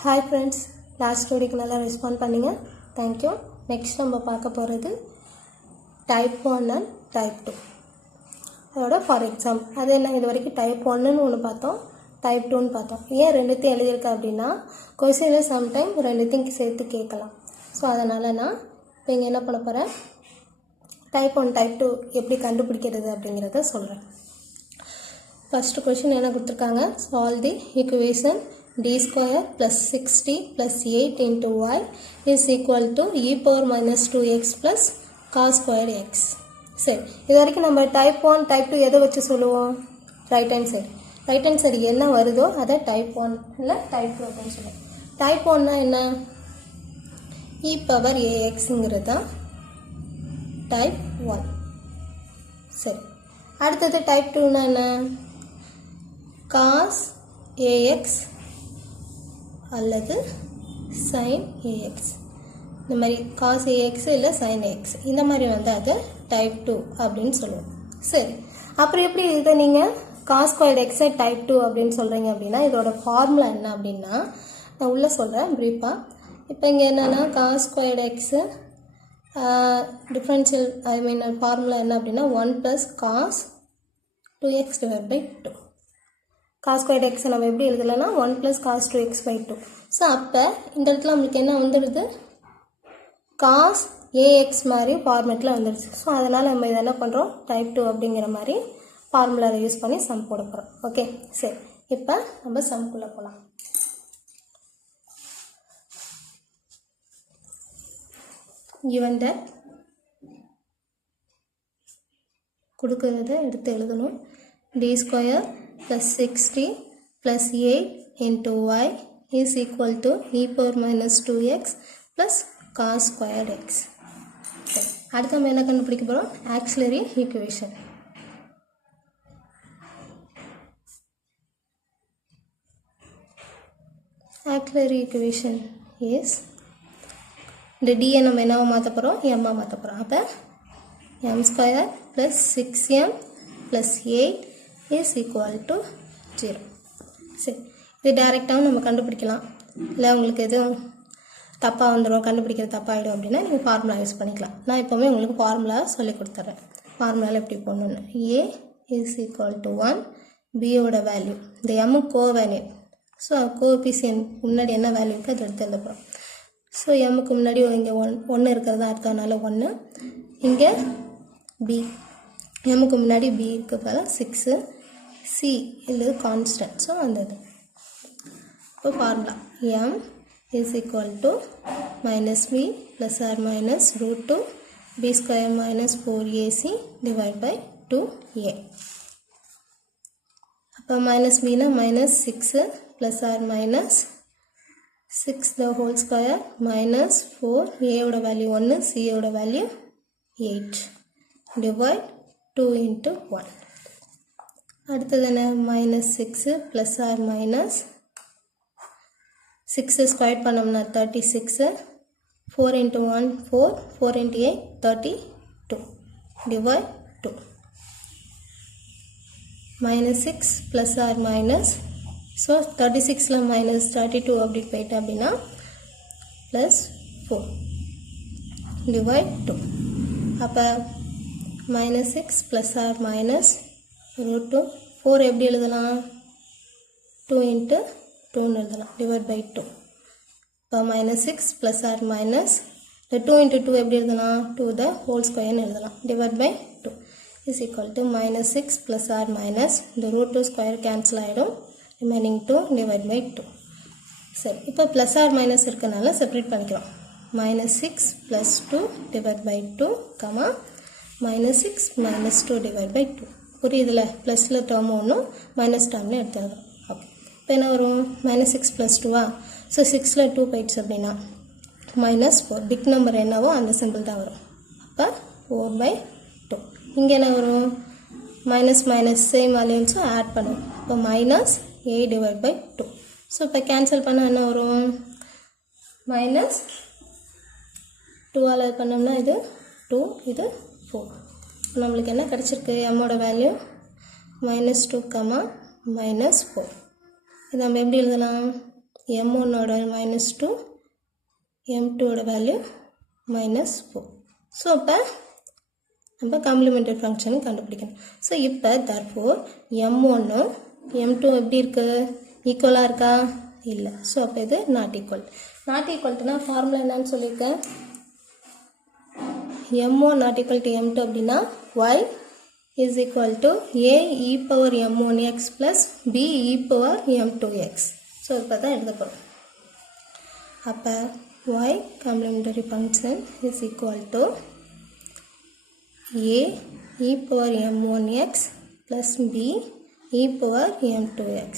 Hi friends, last video ku nalla respond panninga. Thank you. Next நம்ம பார்க்க போறது type 1 and type 2. அதோட for example அது என்ன இது வரைக்கும் type 1 ன்னு ஒன்னு பார்த்தோம், type 2 ன்னு பார்த்தோம். ஏன் ரெண்டுத்தையும் எழுதி இருக்க அப்படினா क्वेश्चनல sometime ரெண்டுத்தையும் சேர்த்து கேட்கலாம். சோ அதனால நான் இங்க என்ன பண்ண போறேன், type 1 type 2 எப்படி கண்டுபிடிக்கிறது அப்படிங்கறத சொல்றேன். First question என்ன கொடுத்திருக்காங்க, solve the equation d square plus 6t plus 8 into y is equal to e power minus 2x plus cos square x. சரி, இது வரைக்கும் நம்ம type 1 type 2 எதை வச்சு சொல்லுவோம், right hand side என்ன வருதோ அதை type 1 இல்ல type 2 அப்படின்னு சொல்லுவோம். type 1 னா என்ன, e power ax ங்கிறதா type 1. சரி, அடுத்தது type 2 னா என்ன, cos ax அல்லது sin ax. இந்த மாதிரி cos ax இல்ல sin ax இந்த மாதிரி வந்து அது type 2 அப்படின்னு சொல்லுவோம். சரி, அப்புறம் எப்படி இதை நீங்க cos squared x type 2 அப்படின்னு சொல்றீங்க அப்படின்னா இதோட ஃபார்முலா என்ன அப்படின்னா நான் உள்ள சொல்றேன் பிரீஃபா. இப்போ இங்க என்னன்னா cos squared x differential formula என்ன அப்படின்னா 1 plus cos 2x divided by 2. cos squared x நம்ம எப்படி எழுதலாம்னா 1 plus cos 2x by 2. So அப்போ இந்த இடத்துல நம்மளுக்கு என்ன வந்துடுது, cos ax மாதிரி ஃபார்மேட்டில் வந்துடுச்சு. ஸோ அதனால் நம்ம இதை என்ன பண்ணுறோம், டைப் 2 அப்படிங்கிற மாதிரி ஃபார்முலாவை யூஸ் பண்ணி சம் போட போகிறோம். ஓகே, சரி, இப்போ நம்ம சம்குள்ளே போகலாம். given that கொடுக்கறத எடுத்து எழுதணும். d square plus 6t plus 8 into y is equal to e power minus 2x plus cos squared x. அடுத்து நம்ம என்ன கண்டுபிடிக்க போறோம், auxiliary equation. auxiliary equation is இந்த d நம்ம என்னவா மாத்த போறோம், m ஆ மாத்த போறோம். அப்ப m square plus 6m plus 8 is equal to 0. சரி, இது டைரெக்டாகவும் நம்ம கண்டுபிடிக்கலாம். இல்லை உங்களுக்கு எதுவும் தப்பாக வந்துடும், கண்டுபிடிக்கிறது தப்பாகிடும் அப்படின்னா நீங்கள் ஃபார்முலா யூஸ் பண்ணிக்கலாம். நான் இப்போவுமே உங்களுக்கு ஃபார்முலா சொல்லி கொடுத்துட்றேன். ஃபார்முலாவில் எப்படி போடணுன்னு, a is equal to 1, bயோட value, இந்த m கோவேல்யூ. ஸோ கோஎஃபிஷியன்ட் முன்னாடி என்ன வேல்யூ இருக்குது அதை எடுத்து எழுத போகிறோம். ஸோ எம்முக்கு முன்னாடி இங்கே ஒன்று இருக்கிறதா அர்த்தம்னால 1, இங்கே b, எம்முக்கு முன்னாடி b இருக்கு போல 6, c இது கான்ஸ்டன்ட். ஸோ அந்த இது இப்போ formula m is equal to minus b plus or minus root 2 b square minus 4ac divided by 2a. அப்போ minus b னா minus 6 plus or minus 6 the whole square minus 4, a ஓட value 1, c ஓட value 8 divide 2 into 1. அடுத்தது என்ன, minus 6 plus or minus 6 square பண்ணோம்னா 36, 4 into 1 4, 4 into 8 32 divide 2. minus 6 plus or minus, so 36ல minus 32 அப்படி போயிட்டு அப்படின்னா plus 4 divide 2. அப்போ minus 6 plus or minus root 2, 4 எப்படி எழுதலாம், 2 into 2 எழுதலாம் divide by 2. இப்போ minus 6 plus or minus the 2 into 2 எப்படி எழுதலாம், 2 the whole square எழுதலாம் divide by 2 is equal to minus 6 plus or minus the root 2 square cancel ஆயிடும், remaining 2 divide by 2. சரி, இப்போ plus or minus இருக்கனால separate பண்ணிக்கிறோம். minus 6 plus 2 divide by 2, minus 6 minus 2 divide by 2. புரியுதுல, ப்ளஸில் term ஒன்றும் minus டேர்மில் எடுத்துருக்கோம். ஓகே, இப்போ என்ன வரும், minus 6 plus 2 ஸோ 6ல் 2 போயிடுச்சு அப்படின்னா minus 4, பிக் நம்பர் என்னவோ அந்த சிம்பிள் தான் வரும். அப்போ 4 by 2. இங்கே என்ன வரும், மைனஸ் மைனஸ் சேம் வேல்யூஸும் ஆட் பண்ணுவோம். இப்போ minus 8 divide by 2. ஸோ இப்போ கேன்சல் பண்ணால் என்ன வரும், minus 2ஆல் பண்ணோம்னா இது 2, இது 4. நம்மளுக்கு என்ன கிடச்சிருக்கு, எம்மோட வேல்யூ minus 2, minus 4. இது நம்ம எப்படி எழுதலாம், m1 ஓட -2 m2 ஓட வேல்யூ -4. ஸோ அப்போ நம்ம காம்ப்ளிமெண்டரி ஃபங்க்ஷன் கண்டுபிடிக்கணும். ஸோ இப்போ therefore m1 m2 எப்படி இருக்குது, ஈக்குவலாக இருக்கா, இல்லை. ஸோ அப்போ இது நாட் ஈக்குவல்ட்டுனா ஃபார்முலா என்னன்னு சொல்லியிருக்கேன். m1 not equal to m2 அப்படின்னா y is equal to a e power m1x plus b e power m2x. So இப்போ தான் எழுத போகிறோம். அப்போ y complementary function is equal to a e power m1x plus b e power m2x.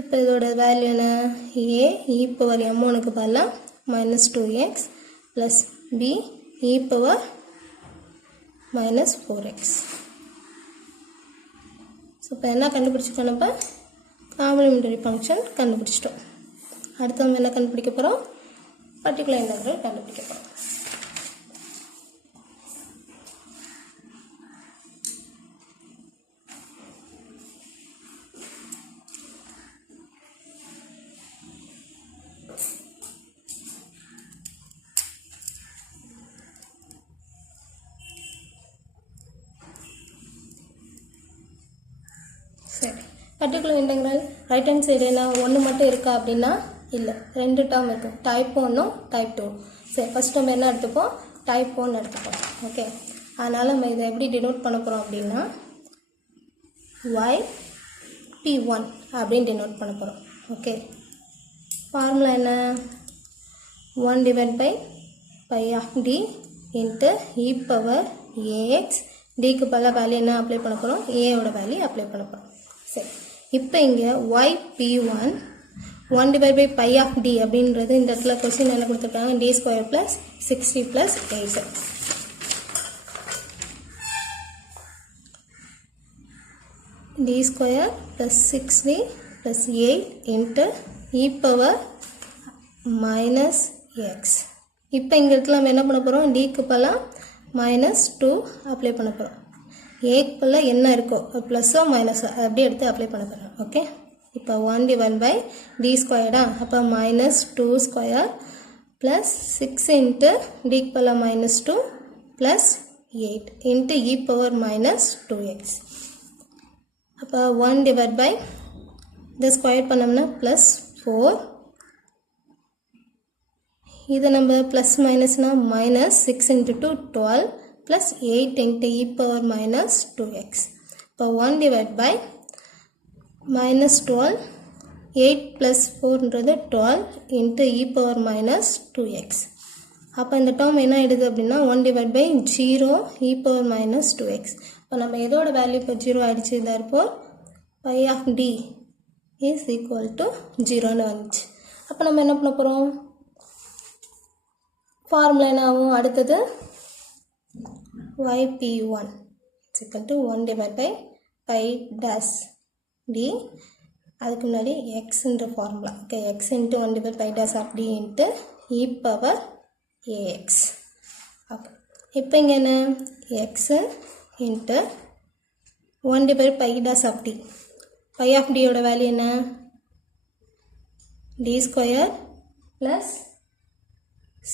இப்போ இதோட value என்ன, a e power m1க்கு பதிலாக -2x plus b e power -4x. So இப்போ என்ன கண்டுபிடிச்சிட்டோம், நம்ம காம்ப்ளிமெண்டரி ஃபங்க்ஷன் கண்டுபிடிச்சிட்டோம். அடுத்து நம்ம என்ன கண்டுபிடிக்க போகிறோம், பர்டிகுலர் இன்டெக்ரல் கண்டுபிடிக்க போகிறோம். சரி, particular integral right hand side என்ன ஒன்று மட்டும் இருக்கா அப்படின்னா இல்லை, 2 டேர்ம் இருக்குது, டைப் 1ம் டைப் 2. சரி, ஃபஸ்ட் நம்ம என்ன எடுத்துப்போம், டைப் 1 எடுத்துப்போம். ஓகே, அதனால் நம்ம இதை எப்படி டினோட் பண்ண போகிறோம் அப்படின்னா yp1 அப்படின்னு டினோட் பண்ண போகிறோம். ஓகே, ஃபார்முலா என்ன, 1/π of d into e power ax. டிக்கு பல வேல்யூ என்ன அப்ளை பண்ண போகிறோம், ஏயோட வேல்யூ அப்ளை பண்ண போகிறோம். சரி, இப்போ இங்கே yp1 1/π of d அப்படின்றது இந்த இடத்துல கொஸ்டின் என்ன கொடுத்துருக்காங்க, d² + 60 + 8. d² + 60 + 8 into e power -x. இப்போ இங்கே இடத்துல நம்ம என்ன பண்ண போகிறோம், டிக்கு பல -2 அப்ளை பண்ண போகிறோம். ஏக்கு பல என்ன இருக்கோ ப்ளஸ்ஸோ மைனஸோ அப்படியே எடுத்து அப்ளை பண்ண போகிறோம். ஓகே, இப்போ 1/d², அப்போ -2² + 6 into டிக்கு பல -2 + 8 into e power -2x. அப்போ 1/ இதை ஸ்கொயர் பண்ணோம்னா +4. இதை நம்ம plus மைனஸ்னா -6 into 2 12 + 8 into e power -2x. இப்போ 1/12 8 + 4ன்றது 12 into e power -2x. அப்போ இந்த டேர்ம் என்ன ஆகிடுது அப்படின்னா 1/0 e power -2x. இப்போ நம்ம எதோட வேல்யூ இப்போ 0 ஆகிடுச்சு, therefore π of d is equal to 0ன்னு வந்துச்சு. அப்போ நம்ம என்ன பண்ண போகிறோம், ஃபார்முலா என்ன ஆகும், அடுத்தது yp1 is equal to 1/π' d, அதுக்கு முன்னாடி xன்ற formula. Okay, x into 1/π' of d into e power ax. Okay, இப்போ இங்கே என்ன, x into 1/π' of d. π of d யோட வேல்யூ என்ன, d² +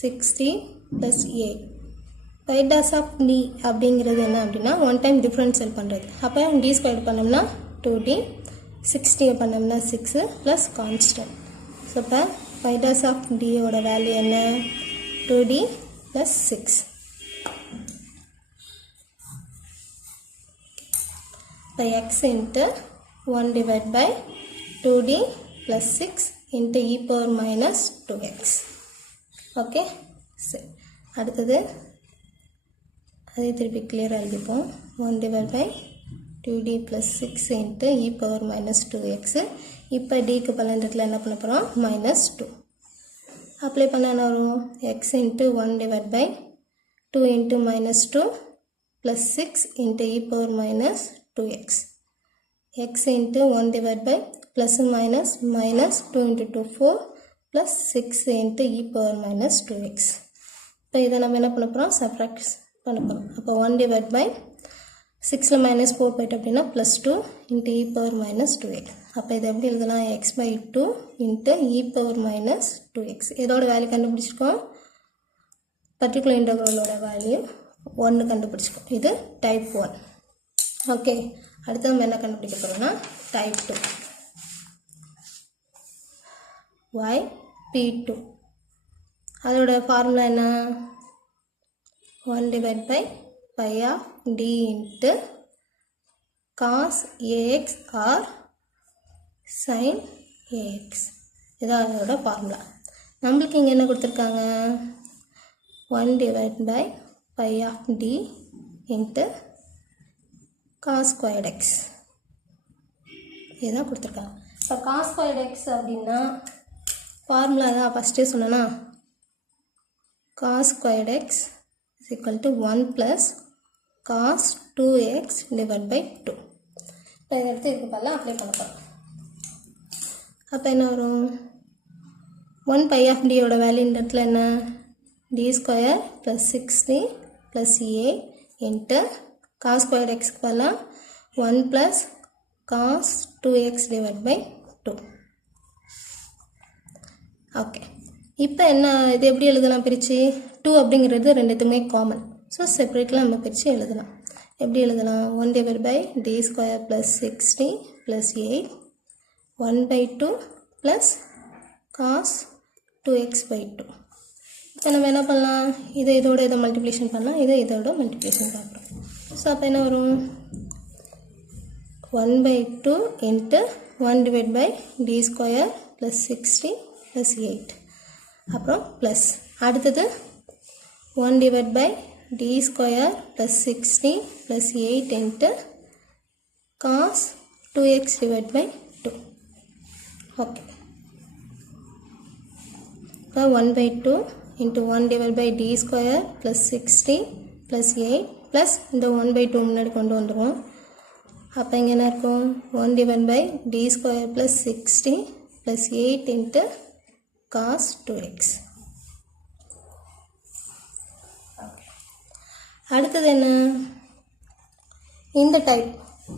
60 + 8. π' of d அப்படிங்கிறது என்ன அப்படின்னா ஒன் டைம் டிஃப்ரென்ஷியல் பண்ணுறது. அப்போ d² பண்ணோம்னா 2d, 60 பண்ணோம்னா 6 ப்ளஸ் கான்ஸ்டன்ட். ஸோ இப்போ π' of d யோட வேல்யூ என்ன, 2d + 6. இப்போ x into 1/2d + 6 into e power -2x. Okay, சரி, அடுத்தது அதே திருப்பி கிளியராக எழுதிப்போம். 1/2d + 6 into e power -2x. இப்போ டிக்கு பலன்றதுல என்ன பண்ண போகிறோம், -2 அப்ளை பண்ண என்ன வரும், x into 1/2 into -2 + 6 into e power -2x. x into 1/+ -2 into 2 4 + 6 into e power -2x. இப்போ இதை நம்ம என்ன பண்ண போகிறோம், சப்ராக்ட் பண்ண போகிறோம். அப்போ 1/6ல் -4 போயிட்டு அப்படின்னா +2 into e power -2x. அப்போ இது எப்படி எழுதலாம் X by 2 into E power minus 2x. இதோட வேல்யூ கண்டுபிடிச்சிருக்கோம், பர்டிகுலர் இன்டெக்ரலோட வேல்யூ 1 கண்டுபிடிச்சிருக்கோம். இது டைப் 1. ஓகே, அடுத்து நம்ம என்ன கண்டுபிடிக்க போகிறோம்னா டைப் 2. y p2 அதோட ஃபார்முலா என்ன 1 divided by pi of d into cos ax or sin ax. இதான் அதோட ஃபார்முலா. நம்மளுக்கு இங்கே என்ன கொடுத்துருக்காங்க 1 divided by pi of d into cos squared x. இதுதான் கொடுத்துருக்காங்க. இப்போ cos squared x அப்படின்னா ஃபார்முலா தான் ஃபஸ்ட்டே சொன்னேன்னா cos squared x is equal to 1 plus cos 2x divided by 2. இப்போ இதை எடுத்து இதுக்கு பதிலாக அப்ளை பண்ண போகிறோம். அப்போ என்ன வரும் 1 pi of d யோட வேல்யூ இந்த இடத்துல என்ன d square plus 6d plus a into cos squared x க்கு பதிலாக 1 plus cos 2x divided by 2. Okay, இப்போ என்ன இது எப்படி எழுதலாம் பிரித்து 2 அப்படிங்கிறது ரெண்டுத்துக்குமே காமன். ஸோ செப்பரேட்டில் நம்ம பிரித்து எழுதலாம். எப்படி எழுதலாம் 1 divided by d square plus 6d plus 8 1 by 2 plus cos 2x by 2. இப்போ நம்ம என்ன பண்ணலாம், இதை இதோட இதை மல்டிப்ளிகேஷன் பண்ணலாம், இதை இதோட மல்டிப்ளிகேஷன் பண்ணுறோம். ஸோ அப்போ என்ன வரும் 1 by 2 into 1 divided by d square plus 6d plus 8. அப்புறம் ப்ளஸ் அடுத்தது 1 divided by d square plus 6d plus 8 into cos 2x divided by 2. Okay, இப்போ 1 by 2 into 1 divided by d square plus 6d plus 8 plus இந்த 1 by 2 முன்னாடி கொண்டு வந்துடுவோம். அப்போ இங்கே என்ன இருக்கும் 1 divided by d square plus 6d plus 8 into cos 2x. அடுத்தது என்ன இந்த டைப்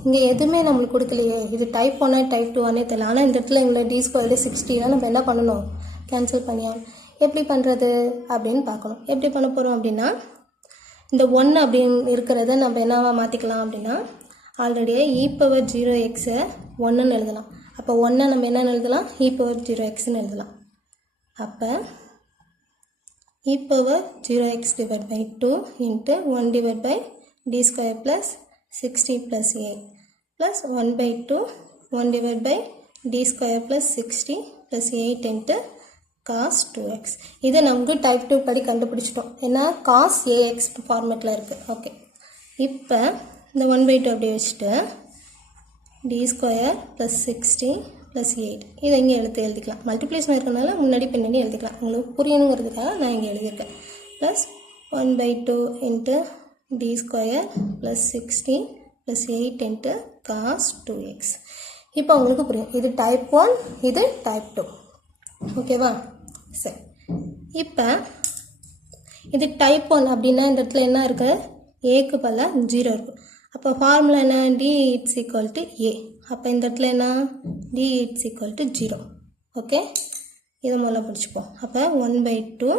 இங்கே எதுவுமே நம்மளுக்கு கொடுக்கலையே, இது டைப் 1 டைப் 2 தெரியல. ஆனால் இந்த இடத்துல எங்களை d ஸ்கொயர் 60 நம்ம என்ன பண்ணணும் கேன்சல் பண்ணியா. எப்படி பண்ணுறது அப்படின்னு பார்க்கணும். எப்படி பண்ண போகிறோம் அப்படின்னா இந்த 1 அப்படின்னு இருக்கிறத நம்ம என்னவா மாற்றிக்கலாம் அப்படின்னா ஆல்ரெடியே e பவர் 0xை 1ன்னு எழுதலாம். அப்போ 1 நம்ம என்னென்னு எழுதலாம் e பவர் 0xன்னு எழுதலாம். அப்போ e power 0x divided by 2 into 1 divided by d square plus 60 plus 8 plus 1 by 2 1 divided by d square plus 60 plus 8 into cos 2x. இது நமக்கு டைப் 2 படி கண்டுபிடிச்சிட்டோம். ஏன்னா cos ax ஃபார்மேட்டில் இருக்குது. ஓகே, இப்போ இந்த 1 by 2 அப்படியே வச்சுட்டு d ஸ்கொயர் ப்ளஸ் 60 ப்ளஸ் 8 இதை இங்கே எழுதிக்கலாம். மல்டிப்ளிகேஷன் இருக்கிறனால முன்னாடி பின்னாடி எழுதிக்கலாம். உங்களுக்கு புரியணுங்கிறதுக்காக நான் இங்கே எழுதியிருக்கேன். Plus 1 by 2 into D square plus 60 plus 8 into cos 2x. இப்போ உங்களுக்கு புரியும், இது டைப் 1, இது டைப் 2. ஓகேவா? சரி, இப்போ இது டைப் 1 அப்படின்னா இந்த இடத்துல என்ன இருக்குது, ஏக்கு பதிலாக 0 இருக்குது. அப்போ ஃபார்முலா என்ன, D it's equal to A. அப்போ இந்த இடத்துல என்ன, D it's equal to 0. Okay, இதை முதல்ல பிடிச்சிப்போம். அப்போ 1 by 2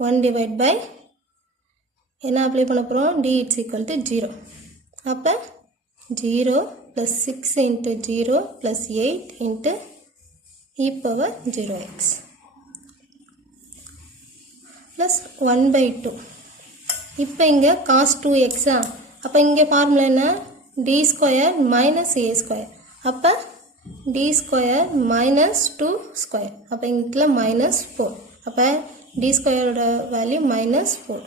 1 divided by என்ன அப்ளை பண்ண போகிறோம், டி இட்ஸ் ஈக்குவல் டு 0. அப்போ 0 plus 6 into 0 plus 8 into E power 0x plus 1 by 2. இப்போ இங்கே காஸ் 2xா, அப்போ இங்கே ஃபார்முலா என்ன, டி ஸ்கொயர் மைனஸ் ஏ ஸ்கொயர். அப்போ டி ஸ்கொயர் மைனஸ் 2 ஸ்கொயர். அப்போ இங்கே மைனஸ் 4. அப்போ டி ஸ்கொயரோட வேல்யூ மைனஸ் 4.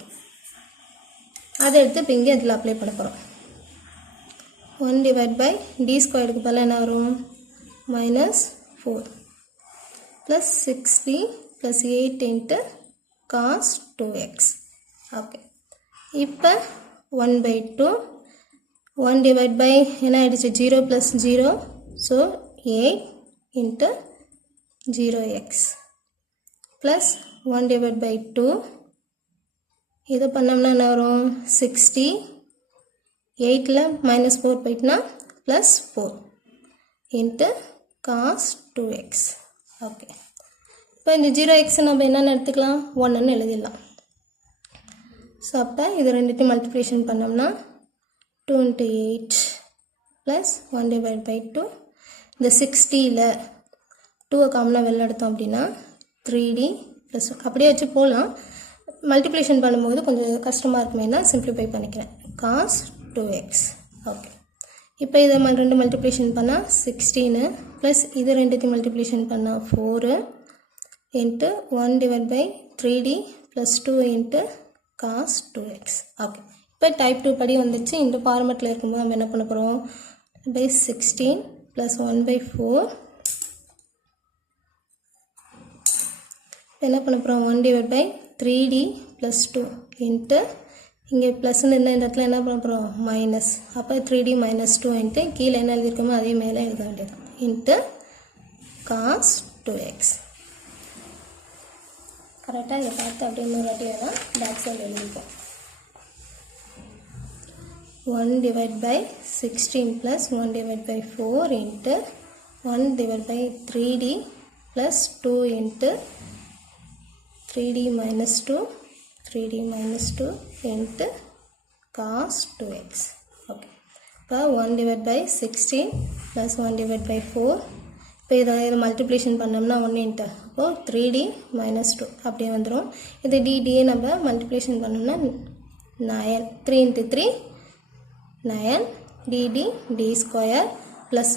அதை எடுத்து இப்போ இங்கே இதில் அப்ளை பண்ண போகிறோம். 1 டிவைட் பை டி ஸ்கொயருக்கு பதில் என்ன வரும், minus 4 plus 6d plus 8 into cos 2x. Okay, இப்போ 1 by 2 1 divided by என்ன ஆயிடுச்சு, 0 plus 0, so 8 into 0x plus 1 divided by 2 இதை பண்ணோம்னா என்ன வரும், 60, 8ல் minus 4 போயிட்டுனா plus 4 into cos 2x. Okay, இப்போ இந்த 0x நம்ம என்னென்னு எடுத்துக்கலாம், 1ன்னு எழுதிடலாம். ஸோ அப்போ இது ரெண்டுத்தையும் மல்டிப்ளிகேஷன் பண்ணோம்னா 2 into 8 ப்ளஸ் 1 divided by 2. இந்த 60ல் 2 காமனாக வெளில எடுத்தோம் அப்படின்னா 3D ப்ளஸ் அப்படியே வச்சு போகலாம். மல்டிப்ளிகேஷன் பண்ணும்போது கொஞ்சம் கஷ்டமாக இருக்குமே தான் சிம்பிளிஃபை பண்ணிக்கிறேன். cos 2x. ஓகே, இப்போ இதை ரெண்டு மல்டிப்ளிகேஷன் பண்ணால் 16 ப்ளஸ் இது ரெண்டுத்தையும் மல்டிப்ளிகேஷன் பண்ணால் 4 into 1 divided by 3D plus 2 into cos 2x. Okay, இப்போ டைப் 2 படி வந்துச்சு. இந்த ஃபார்மெட்டில் இருக்கும்போது நம்ம என்ன பண்ண போகிறோம், by 16 plus 1 by 4 என்ன பண்ண போகிறோம், 1 divided by 3D plus 2 into இங்கே ப்ளஸ்ன்னு இந்த இடத்துல என்ன பண்ண போகிறோம், மைனஸ். அப்போ 3D minus 2 இன்ட்டு கீழே என்ன எழுதியிருக்கோமோ அதே மேலே எழுத வேண்டியது இன்ட்டு cos 2x. கரெக்டாக இதை பார்த்து அப்படியே இன்னொரு வாட்டி வேணால் back side எழுதிப்போம். 1 divided by 16 plus 1 divided by 4 into 1 divided by 3D plus 2 into 3D minus 2 into cos 2x. Okay, இப்போ 1 divided by 16 plus 1 divided by 4. இப்போ இதை மல்டிப்ளிகேஷன் பண்ணோம்னா 1 இன்ட்டு அப்போது 3D minus 2 அப்படியே வந்துடும். இது டிடியே நம்ம மல்டிப்ளிகேஷன் பண்ணோம்னா 9 3 into 3 9 dd d square plus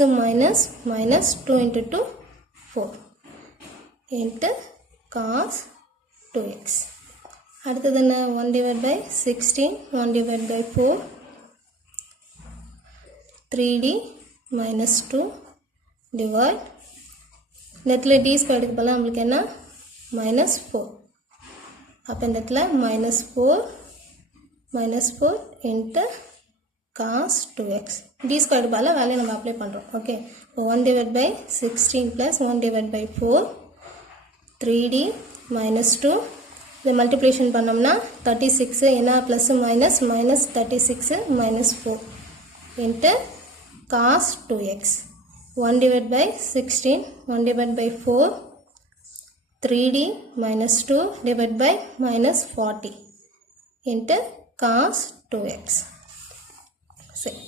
minus 2 into 2 4 into cos 2x. அடுத்தது என்ன, 1 divided by 16 1 divided by 4 3D minus 2 divide இந்த இடத்துல d ஸ்கொயருக்கு பதிலாக நம்மளுக்கு என்ன minus 4. அப்போ இந்த இடத்துல minus 4 into cos 2x. d ஸ்கொயருக்கு பதிலாக வேலையை நம்ம அப்ளை பண்ணுறோம். ஓகே, இப்போ 1 divided by 16 plus 1 divided by 4 3D minus 2. இதை மல்டிப்ளிகேஷன் பண்ணோம்னா 36 என்ன plus minus 36 minus 4 into cos 2x. 1 divided by 16 1 divided by 4 3D minus 2 divided by minus 40 into cos 2x. சரி,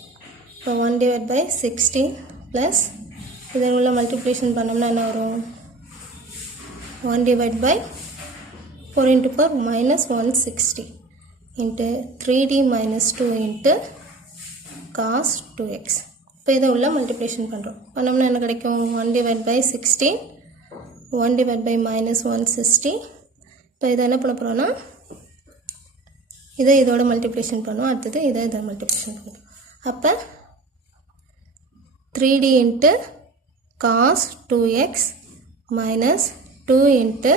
இப்போ 1 divided by 16 plus இதன் உள்ள multiplication பண்ணோம்னா என்ன வரும், 1 divided by 4 into 4 minus 160 into 3D minus 2 into cos 2x. இப்போ இதை உள்ள மல்டிப்ளிகேஷன் பண்ணுறோம். பண்ணோம்னா என்ன கிடைக்கும், 1 divided by 16 1 divided by minus 160. இப்போ இதை என்ன பண்ண போகிறோன்னா இதை இதோட மல்டிப்ளிகேஷன் பண்ணுவோம். அடுத்தது இதை மல்டிப்ளிகேஷன் பண்ணுவோம். அப்போ 3D into cos 2x minus 2 into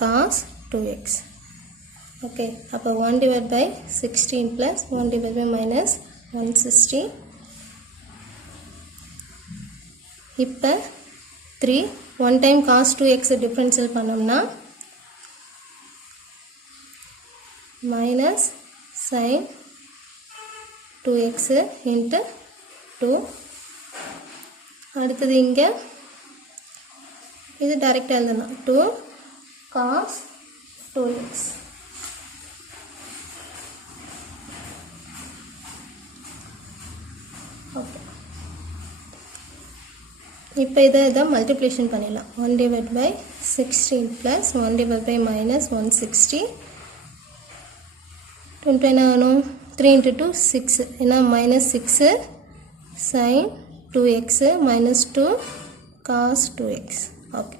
cos 2x. Okay, அப்போ 1 divided by 16 plus 1 divided by minus 160. இப்போ 3 1 time cos 2x டிஃப்ரென்ஷியல் பண்ணோம்னா minus sin 2x into 2. அடுத்தது இங்கே இது டைரெக்டாக எழுதலாம் 2 cos 2x. ஓகே, இப்போ இதை மல்டிப்ளிகேஷன் பண்ணிடலாம். 1 divided by 16 plus 1 divided by minus 160 20 என்ன ஆகணும், 3 into 2 6 ஏன்னா minus 6 sin 2x minus 2 cos 2x. Okay,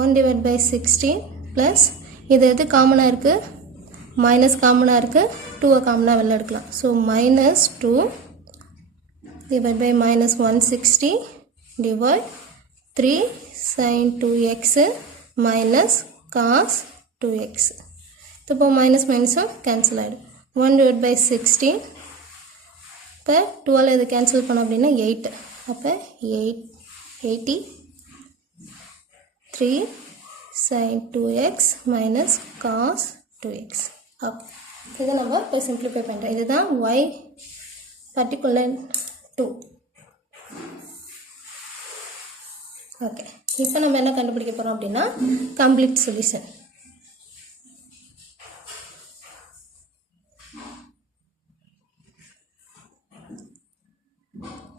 1 divided by 16 plus இது எது காமனாக இருக்குது, மைனஸ் காமனாக இருக்குது, 2 காமனாக வெளில எடுக்கலாம். So minus 2 divided by minus 160 divide 3 sin 2x minus cos 2x. இப்போ மைனஸ் மைனஸும் கேன்சல் ஆகிடும். 1 divided by 16 இப்போ 12 இது கேன்சல் பண்ணோம் அப்படின்னா 8. அப்போ 80 3 sin 2x minus cos 2x. Okay, இதை நம்ம இப்போ சிம்பிளிஃபை பண்ணுறோம். இதுதான் y particular 2. ஓகே, இப்போ நம்ம என்ன கண்டுபிடிக்க போகிறோம் அப்படின்னா complete solution.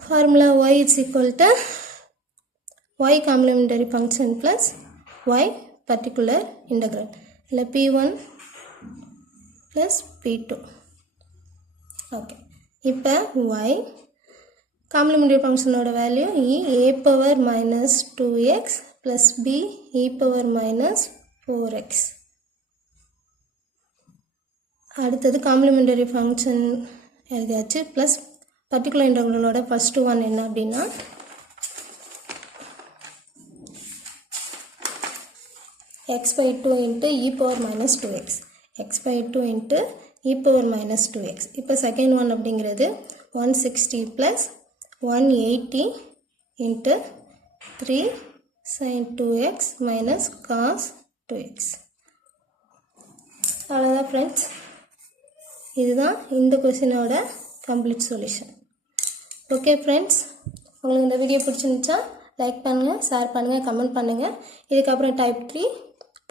Formula y is equal to y complementary function plus y particular integral. இல்லை p1 plus p2. ஓகே, இப்போ y complementary functionோட value a power minus 2x plus b e power minus 4x. அடுத்தது complementary function எழுதியாச்சு plus particular இன்டெக்ரலோட first one என்ன அப்படின்னா x by 2 into e power minus 2x. x by 2 into e power minus 2x. இப்போ second one அப்படிங்கிறது 160 plus 180 into 3 sin 2x minus cos 2x. அவ்வளோதான் friends, இதுதான் இந்த கொஸ்டினோட complete solution. Okay friends, உங்களுக்கு இந்த video பிடிச்சிருந்துச்சா like பண்ணுங்கள், ஷேர் பண்ணுங்கள், comment பண்ணுங்கள். இதுக்கப்புறம் டைப் 3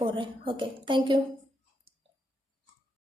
போடுறேன். Okay, thank you.